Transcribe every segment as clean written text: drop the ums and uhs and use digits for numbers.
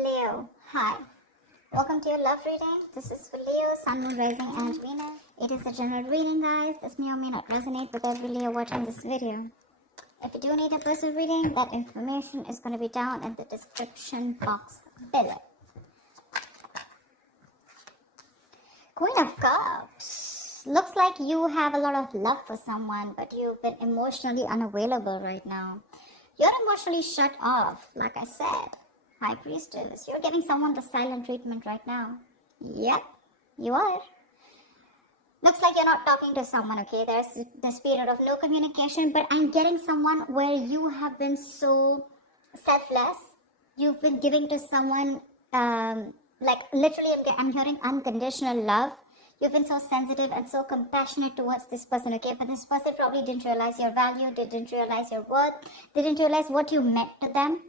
Leo, hi. Welcome to your love reading. This is for Leo, Sun, Moon, Rising, and Venus. It is a general reading, guys. This may or may not resonate with every Leo watching this video. If you do need a personal reading, that information is going to be down in the description box below. Queen of Cups. Looks like you have a lot of love for someone, but you've been emotionally unavailable right now. You're emotionally shut off, like I said. High Priestess, you're giving someone the silent treatment right now. Yep, you are. Looks like you're not talking to someone, okay? There's this period of no communication, but I'm getting someone where you have been so selfless. You've been giving to someone, like literally I'm hearing unconditional love. You've been so sensitive and so compassionate towards this person, okay? But this person probably didn't realize your value, didn't realize your worth, didn't realize what you meant to them.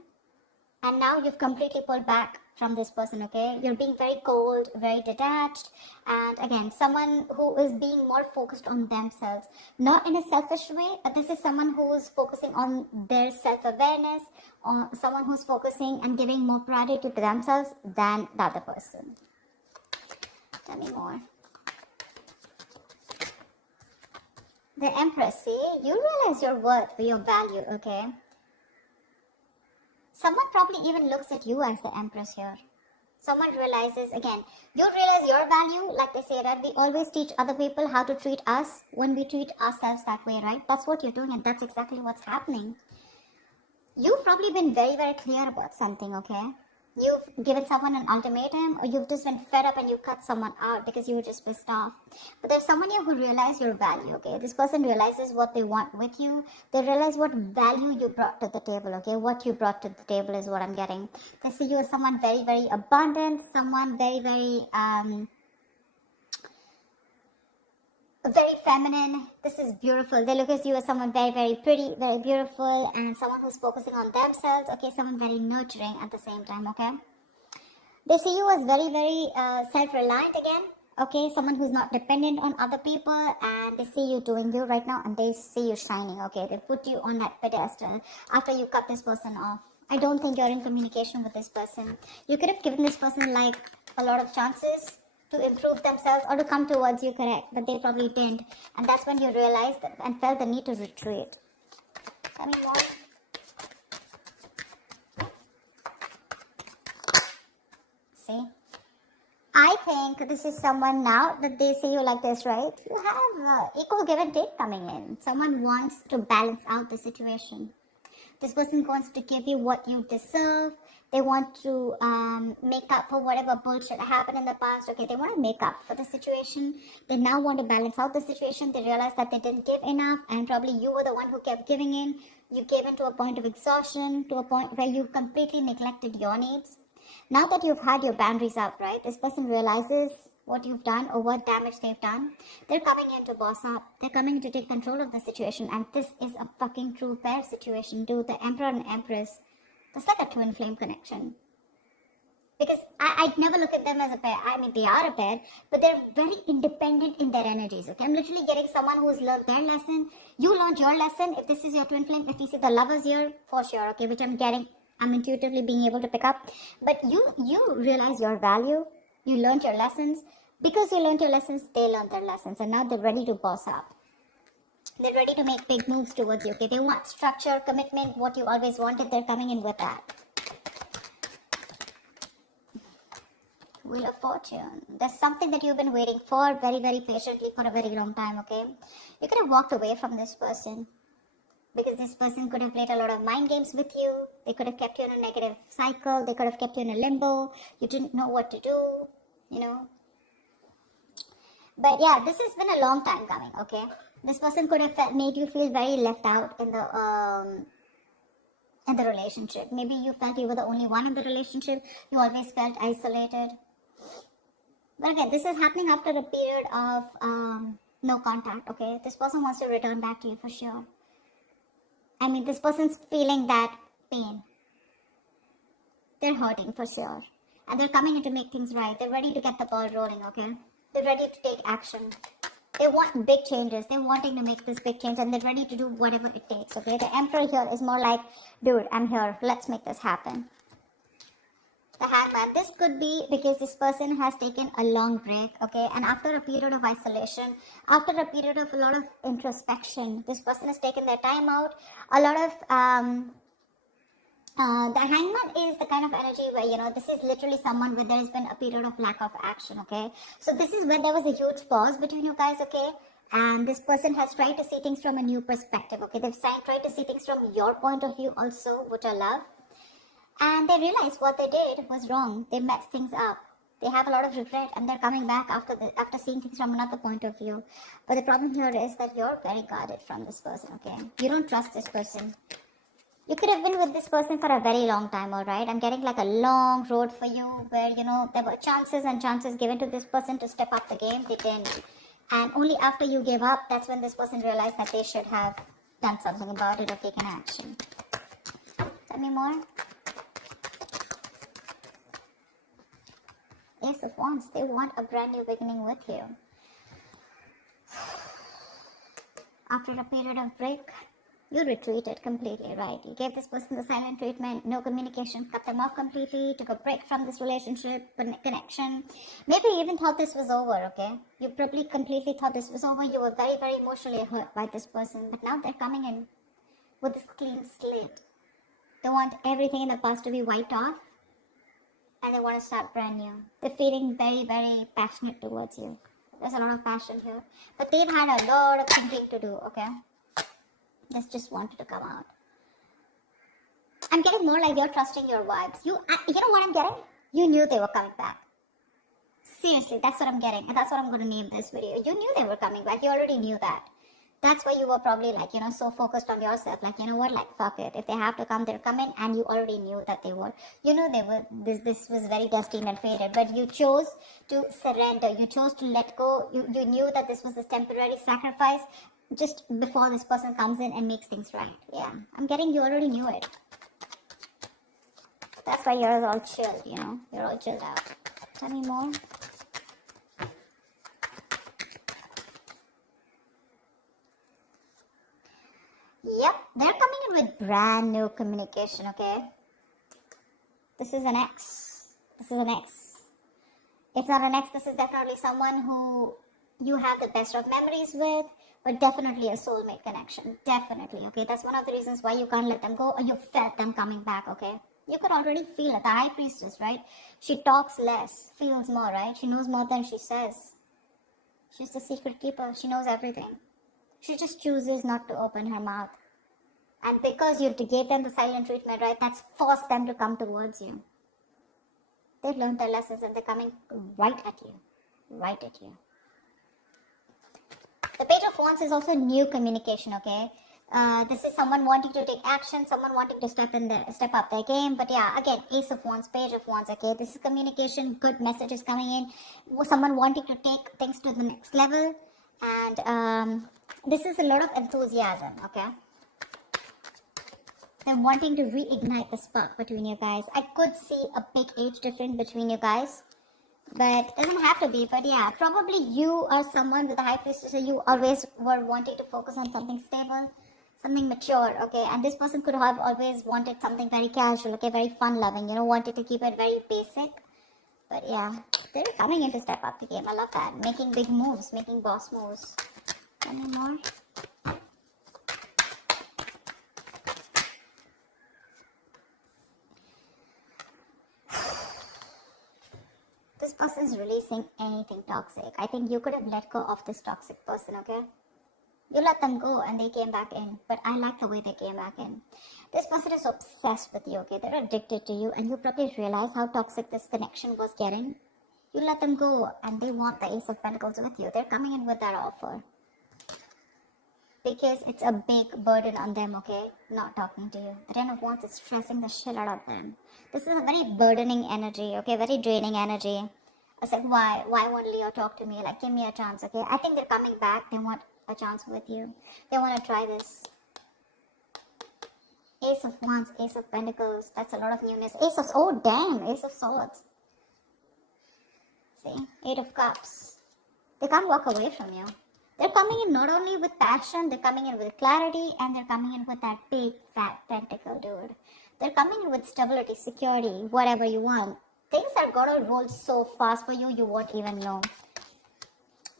And now you've completely pulled back from this person, okay? You're being very cold, very detached. And again, someone who is being more focused on themselves. Not in a selfish way, but this is someone who is focusing on their self-awareness, or someone who's focusing and giving more priority to themselves than the other person. Tell me more. The Empress, see? You realize your worth, your value, okay? Someone probably even looks at you as the Empress here. Someone realizes, again, you realize your value, like they say, right? We always teach other people how to treat us when we treat ourselves that way, right? That's what you're doing, and that's exactly what's happening. You've probably been very, very clear about something, okay? You've given someone an ultimatum, or you've just been fed up and you cut someone out because you were just pissed off. But there's someone here who realizes your value, okay? This person realizes what they want with you. They realize what value you brought to the table, okay? What you brought to the table is what I'm getting. They see you as someone very, very abundant, someone very, very, very feminine. This is beautiful. They look at you as someone very, very pretty, very beautiful, and someone who's focusing on themselves, okay? Someone very nurturing at the same time, okay? They see you as very, very self-reliant again, okay? Someone who's not dependent on other people, and they see you doing you right now, and they see you shining, okay? They put you on that pedestal after you cut this person off. I don't think you're in communication with this person. You could have given this person like a lot of chances to improve themselves or to come towards you, correct, but they probably didn't, and that's when you realized and felt the need to retreat. Tell me more. See, I think this is someone now that they see you like this, right? You have equal give and take coming in. Someone wants to balance out the situation. This person wants to give you what you deserve. They want to make up for whatever bullshit happened in the past. Okay, they want to make up for the situation. They now want to balance out the situation. They realize that they didn't give enough, and probably you were the one who kept giving in. You gave in to a point of exhaustion, to a point where you completely neglected your needs. Now that you've had your boundaries up, right, this person realizes what you've done or what damage they've done. They're coming in to boss up. They're coming in to take control of the situation, and this is a fucking true pair situation, dude. The Emperor and Empress. That's like a twin flame connection. Because I'd never look at them as a pair. I mean, they are a pair, but they're very independent in their energies, okay? I'm literally getting someone who's learned their lesson. You learned your lesson. If this is your twin flame, if you see the lovers here, for sure, okay, which I'm getting, I'm intuitively being able to pick up. But you realize your value. You learned your lessons. Because you learned your lessons, they learned their lessons, and now they're ready to boss up. They're ready to make big moves towards you, okay? They want structure, commitment, what you always wanted. They're coming in with that. Wheel of Fortune. There's something that you've been waiting for very, very patiently for a very long time, okay? You could have walked away from this person because this person could have played a lot of mind games with you. They could have kept you in a negative cycle. They could have kept you in a limbo. You didn't know what to do, you know? But yeah, this has been a long time coming, okay? This person could have made you feel very left out in the relationship. Maybe you felt you were the only one in the relationship. You always felt isolated. But again, this is happening after a period of no contact, okay? This person wants to return back to you for sure. I mean, this person's feeling that pain. They're hurting for sure. And they're coming in to make things right. They're ready to get the ball rolling, okay? They're ready to take action. They want big changes. They're wanting to make this big change, and they're ready to do whatever it takes, okay? The Emperor here is more like, dude, I'm here. Let's make this happen. The Hangman. This could be because this person has taken a long break, okay? And after a period of isolation, after a period of a lot of introspection, this person has taken their time out. A lot of the Hangman is the kind of energy where, this is literally someone where there has been a period of lack of action, okay? So this is where there was a huge pause between you guys, okay? And this person has tried to see things from a new perspective, okay? They've tried to see things from your point of view also, which I love. And they realized what they did was wrong. They messed things up. They have a lot of regret, and they're coming back after seeing things from another point of view. But the problem here is that you're very guarded from this person, okay? You don't trust this person. You could have been with this person for a very long time, alright? I'm getting like a long road for you where, there were chances and chances given to this person to step up the game. They didn't. And only after you gave up, that's when this person realized that they should have done something about it or taken action. Tell me more. Ace of Wands. They want a brand new beginning with you. After a period of break, you retreated completely, right? You gave this person the silent treatment, no communication, cut them off completely, took a break from this relationship, connection. Maybe you even thought this was over, okay? You probably completely thought this was over. You were very, very emotionally hurt by this person. But now they're coming in with this clean slate. They want everything in the past to be wiped off. And they want to start brand new. They're feeling very, very passionate towards you. There's a lot of passion here. But they've had a lot of thinking to do, okay? This just wanted to come out. I'm getting more like you're trusting your vibes. You know what I'm getting? You knew they were coming back. Seriously, that's what I'm getting. And that's what I'm going to name this video. You knew they were coming back. You already knew that. That's why you were probably like, so focused on yourself. Like, you know what? Like, fuck it. If they have to come, they're coming. And you already knew that they would. You knew they would. This was very destined and fated. But you chose to surrender. You chose to let go. You knew that this was a temporary sacrifice just before this person comes in and makes things right. Yeah. I'm getting you already knew it. That's why you're all chilled, You're all chilled out. Tell me more. Yep, they're coming in with brand new communication, okay? This is an ex. This is an ex. If not an ex, this is definitely someone who you have the best of memories with, but definitely a soulmate connection. Definitely, okay? That's one of the reasons why you can't let them go, or you felt them coming back, okay? You could already feel it. The High Priestess, right? She talks less, feels more, right? She knows more than she says. She's the secret keeper. She knows everything. She just chooses not to open her mouth. And because you gave them the silent treatment, right, that's forced them to come towards you. They've learned their lessons and they're coming right at you. Right at you. The Page of Wands is also new communication, okay? This is someone wanting to take action, someone wanting to step up their game. But yeah, again, Ace of Wands, Page of Wands, okay? This is communication, good messages coming in. Someone wanting to take things to the next level. And this is a lot of enthusiasm, okay? They're wanting to reignite the spark between you guys. I could see a big age difference between you guys. But it doesn't have to be. But yeah, probably you are someone with a High Priestess. So you always were wanting to focus on something stable, something mature, okay? And this person could have always wanted something very casual, okay? Very fun-loving, wanted to keep it very basic. But yeah, they're coming in to step up the game. I love that. Making big moves, making boss moves. Any more? This person is releasing anything toxic. I think you could have let go of this toxic person, okay? You let them go and they came back in. But I like the way they came back in. This person is obsessed with you, okay? They're addicted to you and you probably realize how toxic this connection was getting. You let them go and they want the Ace of Pentacles with you. They're coming in with that offer. Because it's a big burden on them, okay? Not talking to you. The Ten of Wands is stressing the shit out of them. This is a very burdening energy, okay? Very draining energy. I said, why won't Leo talk to me? Like, give me a chance, okay? I think they're coming back. They want a chance with you. They want to try this. Ace of Wands, Ace of Pentacles. That's a lot of newness. Oh damn, Ace of Swords. See? Eight of Cups. They can't walk away from you. They're coming in not only with passion, they're coming in with clarity, and they're coming in with that big fat pentacle, dude. They're coming in with stability, security, whatever you want. Things are gonna roll so fast for you, you won't even know.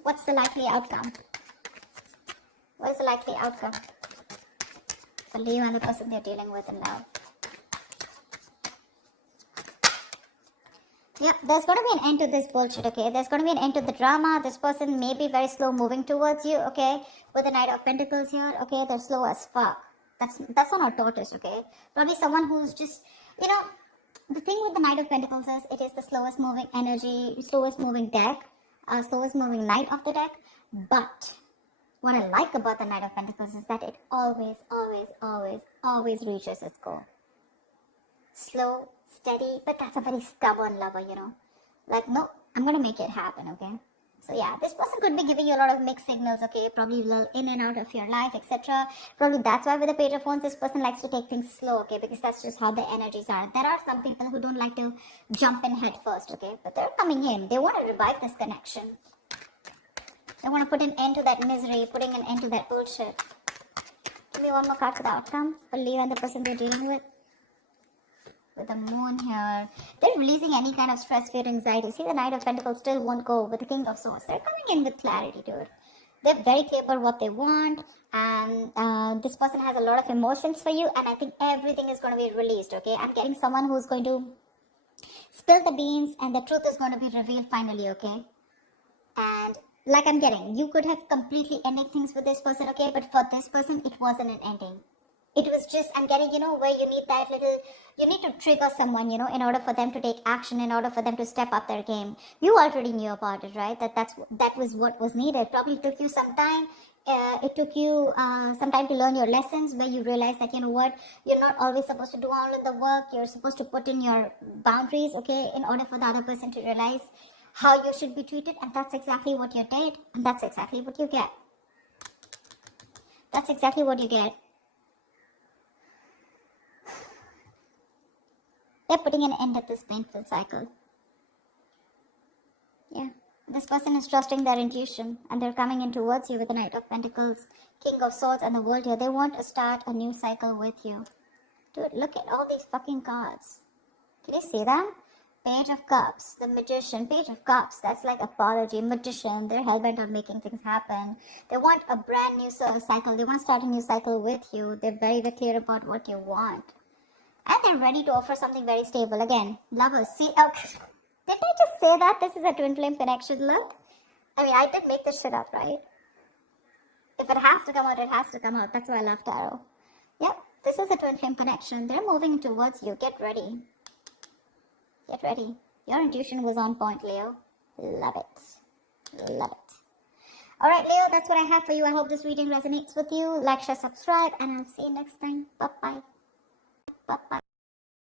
What's the likely outcome? What is the likely outcome for Leo and the person they're dealing with in love? Yeah, there's going to be an end to this bullshit, okay? There's going to be an end to the drama. This person may be very slow moving towards you, okay? With the Knight of Pentacles here, okay? They're slow as fuck. That's not a tortoise, okay? Probably someone who's just, you know, the thing with the Knight of Pentacles is it is the slowest moving energy, slowest moving deck, slowest moving knight of the deck. But what I like about the Knight of Pentacles is that it always, always, always, always reaches its goal. Slow, steady, but that's a very stubborn lover, you know. Like, no, I'm gonna make it happen, okay? So yeah, this person could be giving you a lot of mixed signals, okay? Probably a little in and out of your life, etc. Probably that's why with the Page of Wands, this person likes to take things slow, okay? Because that's just how the energies are. There are some people who don't like to jump in head first, okay? But they're coming in. They want to revive this connection. They want to put an end to that misery, putting an end to that bullshit. Give me one more card for the outcome for Leo and the person they're dealing with. With the moon here, they're releasing any kind of stress, fear, anxiety. See, the Knight of Pentacles still won't go with the King of Swords. They're coming in with clarity, dude. They're very clear about what they want, and this person has a lot of emotions for you, and I think everything is going to be released, okay? I'm getting someone who's going to spill the beans, and the truth is going to be revealed finally, okay? And like I'm getting, you could have completely ended things with this person, okay? But for this person, it wasn't an ending. It was just, I'm getting, you know, where you need that little, you need to trigger someone, you know, in order for them to take action, in order for them to step up their game. You already knew about it, right? That was what was needed. Probably took you some time. It took you some time to learn your lessons, where you realize that, you know what, you're not always supposed to do all of the work. You're supposed to put in your boundaries, okay, in order for the other person to realize how you should be treated. And that's exactly what you did. And that's exactly what you get. That's exactly what you get. They're putting an end to this painful cycle. Yeah. This person is trusting their intuition, and they're coming in towards you with the Knight of Pentacles, King of Swords, and the World here. They want to start a new cycle with you. Dude, look at all these fucking cards. Can you see them? Page of Cups, the Magician, Page of Cups. That's like apology, Magician. They're hellbent on making things happen. They want a brand new cycle. They want to start a new cycle with you. They're very, very clear about what you want. And they're ready to offer something very stable. Again, lovers. See, okay. Did I just say that this is a twin flame connection? Look. I mean, I did make this shit up, right? If it has to come out, it has to come out. That's why I love tarot. Yep, this is a twin flame connection. They're moving towards you. Get ready. Get ready. Your intuition was on point, Leo. Love it. Love it. Alright, Leo, that's what I have for you. I hope this reading resonates with you. Like, share, subscribe, and I'll see you next time. Bye-bye. Bye-bye.